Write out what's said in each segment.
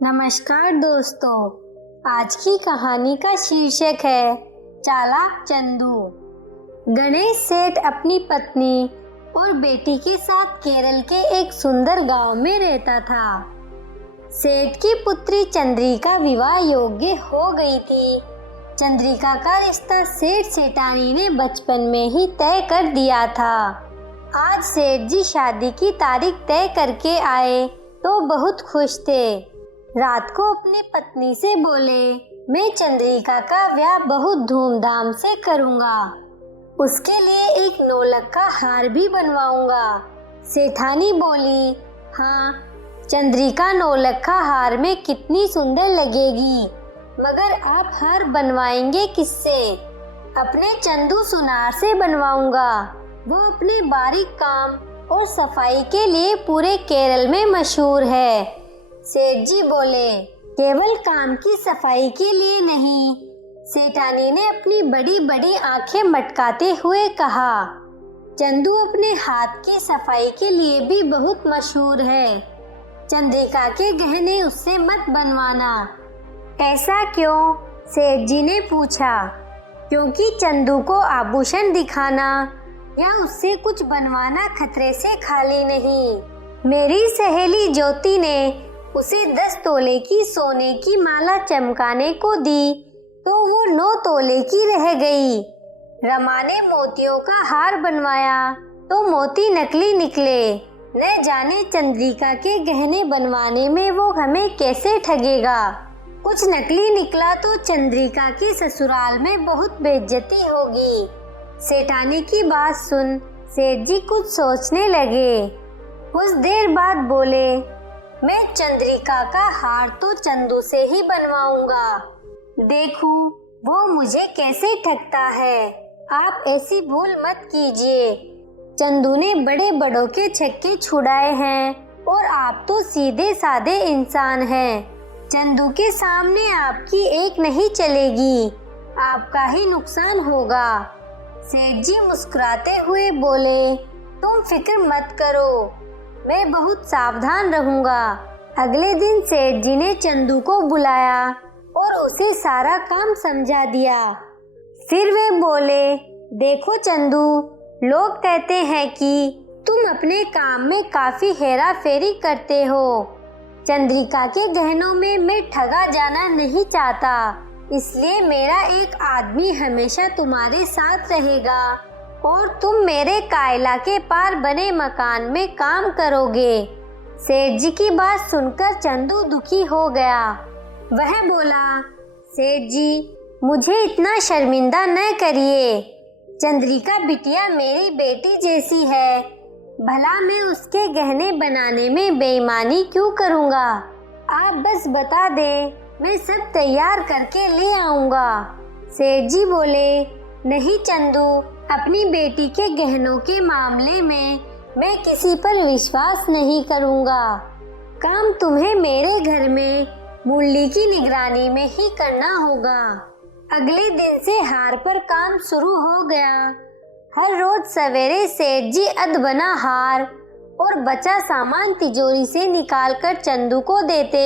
नमस्कार दोस्तों, आज की कहानी का शीर्षक है चालाक चंदू। गणेश सेठ अपनी पत्नी और बेटी के साथ केरल के एक सुंदर गांव में रहता था। सेठ की पुत्री चंद्रिका विवाह योग्य हो गई थी। चंद्रिका का रिश्ता सेठ सेठानी ने बचपन में ही तय कर दिया था। आज सेठ जी शादी की तारीख तय करके आए तो बहुत खुश थे। रात को अपनी पत्नी से बोले, मैं चंद्रिका का ब्याह बहुत धूमधाम से करूंगा, उसके लिए एक नौलख का हार भी बनवाऊंगा। सेठानी बोली, हाँ, चंद्रिका नौलख का हार में कितनी सुंदर लगेगी, मगर आप हार बनवाएंगे किससे? अपने चंदू सुनार से बनवाऊंगा। वो अपने बारीक काम और सफाई के लिए पूरे केरल में मशहूर है। सेठ जी बोले, केवल काम की सफाई के लिए नहीं। सेठानी ने अपनी बड़ी बड़ी आंखें मटकाते हुए कहा, चंदू अपने हाथ की सफाई के लिए भी बहुत मशहूर है। चंद्रिका के गहने उससे मत बनवाना। ऐसा क्यों? सेठ जी ने पूछा। क्योंकि चंदू को आभूषण दिखाना या उससे कुछ बनवाना खतरे से खाली नहीं। मेरी सहेली ज्योति ने उसे 10 तोले की सोने की माला चमकाने को दी तो वो 9 तोले की रह गई। रमा ने मोतियों का हार बनवाया तो मोती नकली निकले। न जाने चंद्रिका के गहने बनवाने में वो हमें कैसे ठगेगा। कुछ नकली निकला तो चंद्रिका के ससुराल में बहुत बेइज्जती होगी। सेठानी की बात सुन सेठ जी कुछ सोचने लगे। कुछ देर बाद बोले, मैं चंद्रिका का हार तो चंदू से ही बनवाऊंगा। देखूं वो मुझे कैसे ठगता है। आप ऐसी भूल मत कीजिए। चंदू ने बड़े बड़ों के छक्के छुड़ाए हैं और आप तो सीधे साधे इंसान हैं। चंदू के सामने आपकी एक नहीं चलेगी, आपका ही नुकसान होगा। सेठ जी मुस्कुराते हुए बोले, तुम फिक्र मत करो, मैं बहुत सावधान रहूंगा। अगले दिन सेठ जी ने चंदू को बुलाया और उसे सारा काम समझा दिया। फिर वे बोले, देखो चंदू, लोग कहते हैं कि तुम अपने काम में काफी हेरा फेरी करते हो। चंद्रिका के गहनों में मैं ठगा जाना नहीं चाहता, इसलिए मेरा एक आदमी हमेशा तुम्हारे साथ रहेगा और तुम मेरे कायला के पार बने मकान में काम करोगे। सेठ जी की बात सुनकर चंदू दुखी हो गया। वह बोला, सेठ जी, मुझे इतना शर्मिंदा न करिए। चंद्रिका बिटिया मेरी बेटी जैसी है, भला मैं उसके गहने बनाने में बेईमानी क्यों करूँगा। आप बस बता दें, मैं सब तैयार करके ले आऊँगा। सेठ जी बोले, नहीं चंदू, अपनी बेटी के गहनों के मामले में मैं किसी पर विश्वास नहीं करूँगा। काम तुम्हें मेरे घर में मुरली की निगरानी में ही करना होगा। अगले दिन से हार पर काम शुरू हो गया। हर रोज सवेरे सेठ जी अधबना हार और बचा सामान तिजोरी से निकालकर चंदू को देते।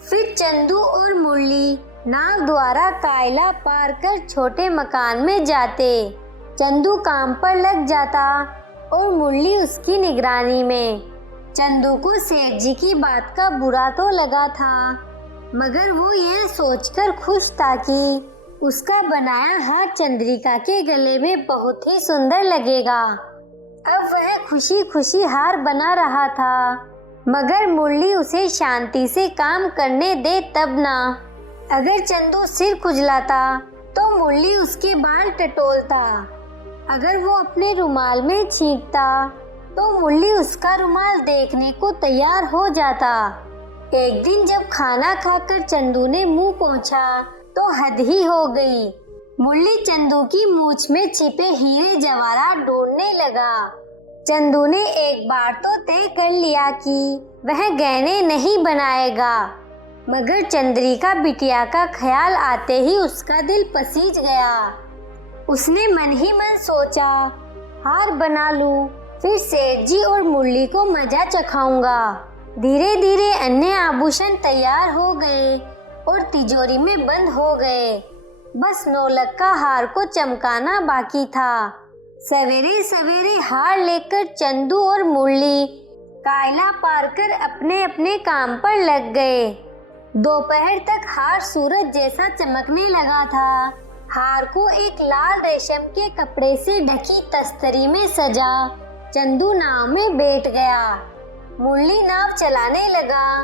फिर चंदू और मुरली नाव द्वारा कायला पार कर छोटे मकान में जाते। चंदू काम पर लग जाता और मुरली उसकी निगरानी में। चंदू को सेठ जी की बात का बुरा तो लगा था, मगर वो यह सोचकर खुश था कि उसका बनाया हार चंद्रिका के गले में बहुत ही सुंदर लगेगा। अब वह खुशी खुशी हार बना रहा था, मगर मुरली उसे शांति से काम करने दे तब ना। अगर चंदू सिर खुजलाता तो मुरली उसके बाल टटोलता। अगर वो अपने रुमाल में छींकता तो मुरली उसका रुमाल देखने को तैयार हो जाता। एक दिन जब खाना खाकर चंदू ने मुंह पोंछा तो हद ही हो गई। मुरली चंदू की मूंछ में छिपे हीरे जवाहरात ढूंढने लगा। चंदू ने एक बार तो तय कर लिया कि वह गहने नहीं बनाएगा, मगर चंद्रिका बिटिया का ख्याल आते ही उसका दिल पसीज गया। उसने मन ही मन सोचा, हार बना लूं, फिर सेठ जी और मुरली को मजा चखाऊंगा। धीरे धीरे अन्य आभूषण तैयार हो गए और तिजोरी में बंद हो गए। बस नौलख का हार को चमकाना बाकी था। सवेरे सवेरे हार लेकर चंदू और मुरली कायला पार कर अपने अपने काम पर लग गए। दोपहर तक हार सूरज जैसा चमकने लगा था। हार को एक लाल रेशम के कपड़े से ढकी तस्तरी में सजा चंदू नाव में बैठ गया। मुरली नाव चलाने लगा।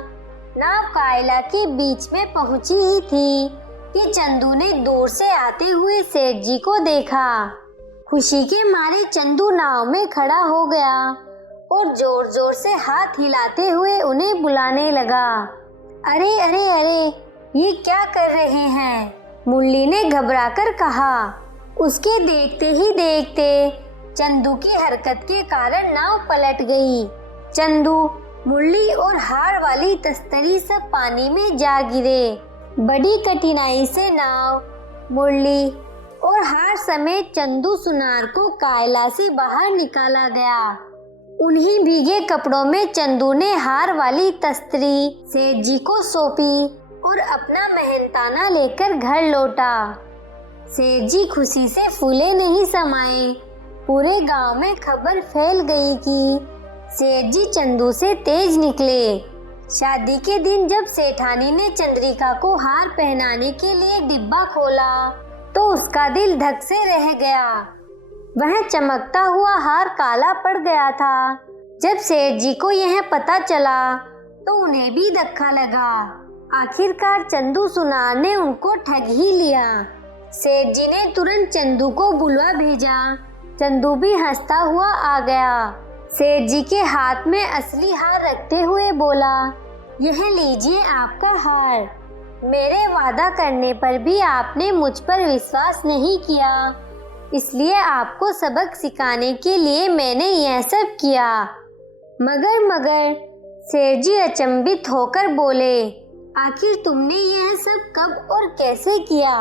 नाव कायला के बीच में पहुंची ही थी कि चंदू ने दूर से आते हुए सेठ जी को देखा। खुशी के मारे चंदू नाव में खड़ा हो गया और जोर जोर से हाथ हिलाते हुए उन्हें बुलाने लगा। अरे अरे अरे, ये क्या कर रहे हैं? मुरली ने घबराकर कहा। उसके देखते ही देखते चंदू की हरकत के कारण नाव पलट गई। चंदू, मुरली और हार वाली तस्तरी सब पानी में जा गिरे। बड़ी कठिनाई से नाव, मुरली और हार समेत चंदू सुनार को कायला से बाहर निकाला गया। उन्हीं भीगे कपड़ों में चंदू ने हार वाली तस्तरी सेठ जी को सौंपी और अपना मेहनताना लेकर घर लौटा। सेठ जी खुशी से फूले नहीं समाये। पूरे गांव में खबर फैल गई कि सेठ जी चंदू से तेज निकले। शादी के दिन जब सेठानी ने चंद्रिका को हार पहनाने के लिए डिब्बा खोला तो उसका दिल धक से रह गया। वह चमकता हुआ हार काला पड़ गया था। जब सेठ जी को यह पता चला तो उन्हें भी धक्का लगा। आखिरकार चंदू सुनार ने उनको ठग ही लिया। सेठ जी ने तुरंत चंदू को बुलवा भेजा। चंदू भी हंसता हुआ आ गया। सेठ जी के हाथ में असली हार रखते हुए बोला, यह लीजिए आपका हार। मेरे वादा करने पर भी आपने मुझ पर विश्वास नहीं किया, इसलिए आपको सबक सिखाने के लिए मैंने यह सब किया। मगर सेठ जी अचंभित होकर बोले, आखिर तुमने यह सब कब और कैसे किया?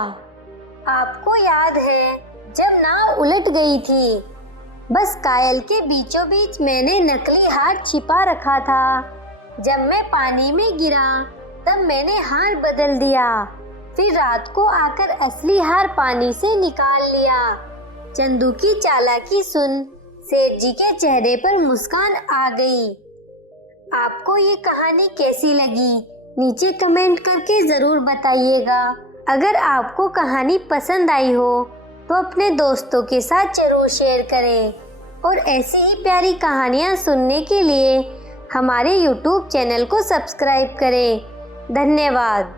आपको याद है जब नाव उलट गई थी, बस कायल के बीचों बीच मैंने नकली हार छिपा रखा था। जब मैं पानी में गिरा तब मैंने हार बदल दिया, फिर रात को आकर असली हार पानी से निकाल लिया। चंदू की चालाकी सुन सेठ जी के चेहरे पर मुस्कान आ गई। आपको ये कहानी कैसी लगी नीचे कमेंट करके ज़रूर बताइएगा। अगर आपको कहानी पसंद आई हो तो अपने दोस्तों के साथ जरूर शेयर करें और ऐसी ही प्यारी कहानियाँ सुनने के लिए हमारे YouTube चैनल को सब्सक्राइब करें। धन्यवाद।